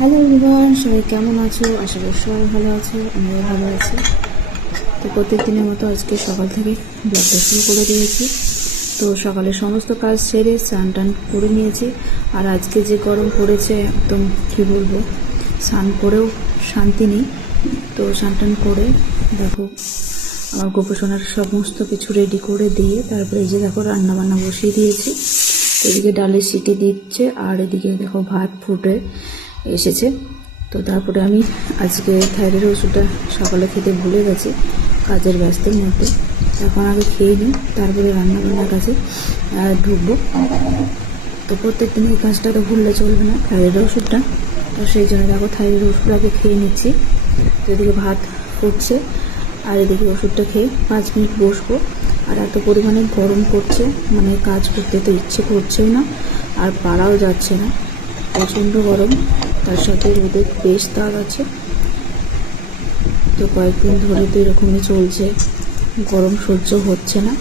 Hello everyone, সবাই কেমন আছো? আশা করি সবাই ভালো আছো, আমিও ভালো আছি। তো প্রত্যেক দিনের মতো আজকে সকাল থেকে ব্লগটা শুরু করে দিয়েছি। তো সকালে সমস্ত কাজ সেরে স্নান টান করে নিয়েছি। আর আজকে যে গরম পড়েছে একদম কী বলবো, স্নান করেও শান্তি নেই। তো স্নান টান করে দেখো আমার গোপোষণার সমস্ত কিছু রেডি করে দিয়ে তারপরে এই যে দেখো রান্নাবান্না বসিয়ে দিয়েছি। এদিকে ডালের সিটি দিচ্ছে আর এদিকে দেখো ভাত ফুটে এসেছে। তো তারপরে আমি আজকে থাইরয়েড ওষুধটা সকালে খেতে ভুলে গেছি কাজের ব্যস্তের মধ্যে। এখন আগে খেয়ে নিই, তারপরে রান্নাবান্নার কাছে ঢুকবো। তো প্রত্যেক দিন এই কাজটা তো ভুললে চলবে না, থাইরয়েড ওষুধটা। তো সেই জন্য দেখো থাইরয়েড ওষুধ আগে খেয়ে নিচ্ছি। এদিকে ভাত ফুটছে আর এদিকে ওষুধটা খেয়ে 5 মিনিট বসবো। আর এত পরিমাণে গরম করছে, মানে কাজ করতে তো ইচ্ছে করছেও না আর পারাও যাচ্ছে না, প্রচণ্ড গরম। তার সাথে রোদের বেশ তাপ আছে। তো কয়েকদিন ধরে তো এরকমই চলছে, গরম সহ্য হচ্ছে না।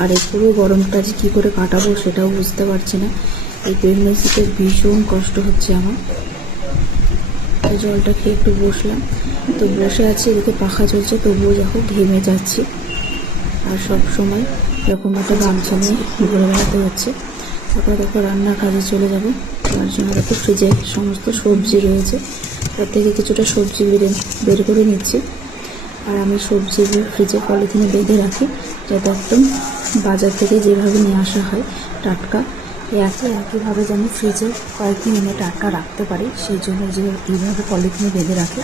আর এই পুরো গরমটা যে কী করে কাটাবো সেটাও বুঝতে পারছি না। এই প্রেগনেন্সিতে ভীষণ কষ্ট হচ্ছে আমার। তো জলটা খেয়ে একটু বসলাম, তো বসে আছি, এদিকে পাখা চলছে, তবুও দেখো ঘেমে যাচ্ছি। আর সব সময় এরকম একটা গামছা নিয়ে ঘুরে বেড়াতে হচ্ছে। তারপরে দেখো রান্নার কাজে চলে যাবো। তার জন্য দেখো ফ্রিজে সমস্ত সবজি রয়েছে, তার থেকে কিছুটা সবজি বের করে নিচ্ছি। আর আমি সবজিগুলো ফ্রিজে পলিথিনে বেঁধে রাখি, যাতে একদম বাজার থেকে যেভাবে নিয়ে আসা হয় টাটকা, একইভাবে যেন ফ্রিজে কয়েকদিন এনে টাটকা রাখতে পারি, সেই জন্য যে এইভাবে পলিথিনে বেঁধে রাখি।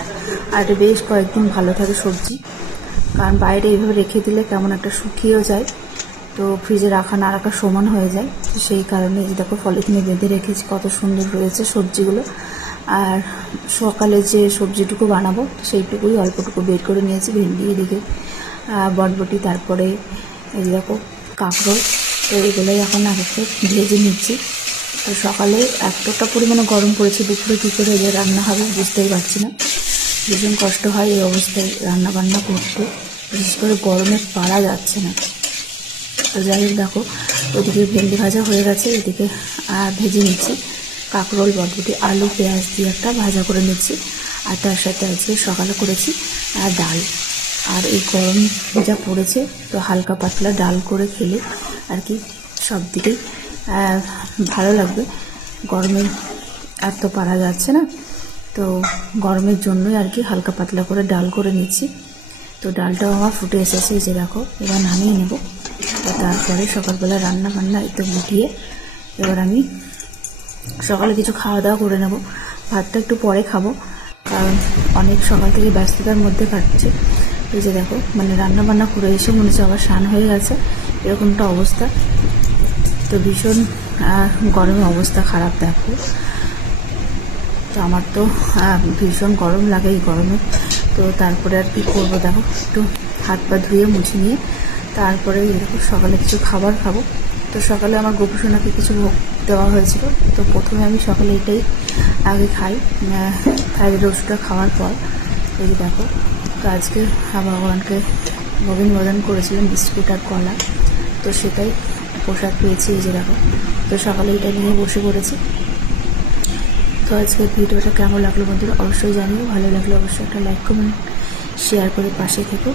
আর বেশ কয়েকদিন ভালো থাকে সবজি, কারণ বাইরে এইভাবে রেখে দিলে কেমন একটা শুকিয়েও যায়, তো ফ্রিজে রাখা না রাখা সমান হয়ে যায়। তো সেই কারণে এই দেখো পলিথিনে বেঁধে রেখেছি, কত সুন্দর রয়েছে সবজিগুলো। আর সকালে যে সবজিটুকু বানাবো সেইটুকুই অল্পটুকু বের করে নিয়েছি, ভেন্ডি, এদিকে বটবটি, তারপরে এই দেখো কাঁকরোল। তো এগুলোই এখন আগে ভেজে নিচ্ছি। তো সকালে এতটা পরিমাণে গরম পড়েছে, দুপুরে কী করে যে রান্না হবে বুঝতেই পারছি না। ভীষণ কষ্ট হয় এই অবস্থায় রান্না বান্না করতে, বিশেষ করে গরমে পারা যাচ্ছে না। তো যাই হোক দেখো ওদিকে ভেন্ডি ভাজা হয়ে গেছে, এদিকে ভেজে নিচ্ছি কাঁকরোল, বটবটি, আলু, পেঁয়াজ দিয়ে একটা ভাজা করে নিচ্ছি। আর তার সাথে আজকে সকালে করেছি ডাল। আর এই গরম যা পড়েছে, তো হালকা পাতলা ডাল করে খেলে আর কি সব দিকেই ভালো লাগবে। গরমে আর তো পারা যাচ্ছে না, তো গরমের জন্যই আর কি হালকা পাতলা করে ডাল করে নিচ্ছি। তো ডালটাও আমার ফুটে এসেছে, যে দেখো এবার নামিয়ে নেব। তো তারপরে সকালবেলা রান্না বান্না একটু গুটিয়ে এবার আমি সকালে কিছু খাওয়া দাওয়া করে নেব। ভাতটা একটু পরে খাবো, কারণ অনেক সকাল থেকে ব্যস্ততার মধ্যে কাটছে। এই যে দেখো মানে রান্না বান্না করে এসে মনে হচ্ছে আবার স্নান হয়ে গেছে, এরকমটা অবস্থা। তো ভীষণ গরমে অবস্থা খারাপ দেখো। তো আমার তো ভীষণ গরম লাগে এই গরমে। তো তারপরে আর কি করবো, দেখো একটু হাত পা ধুয়ে মুছে নিয়ে তারপরে এরকম সকালে কিছু খাবার খাবো। তো সকালে আমার গোপোষণাকে কিছু ভোগ দেওয়া হয়েছিল, তো প্রথমে আমি সকালে এটাই আগে খাই, থাইরয়েড ওষুধটা খাওয়ার পর। এই যে দেখো, তো আজকে ভগবানকে ভোগ নিবেদন করেছিলাম বিস্কুট আর কলা, তো সেটাই প্রসাদ পেয়েছি। এই যে দেখো, তো সকালে এটা নিয়ে বসে পড়েছি। তো আজকের ভিডিওটা কেমন লাগলো বন্ধুরা অবশ্যই জানিও, ভালো লাগলে অবশ্যই একটা লাইক কমেন্ট শেয়ার করে পাশে থেকো।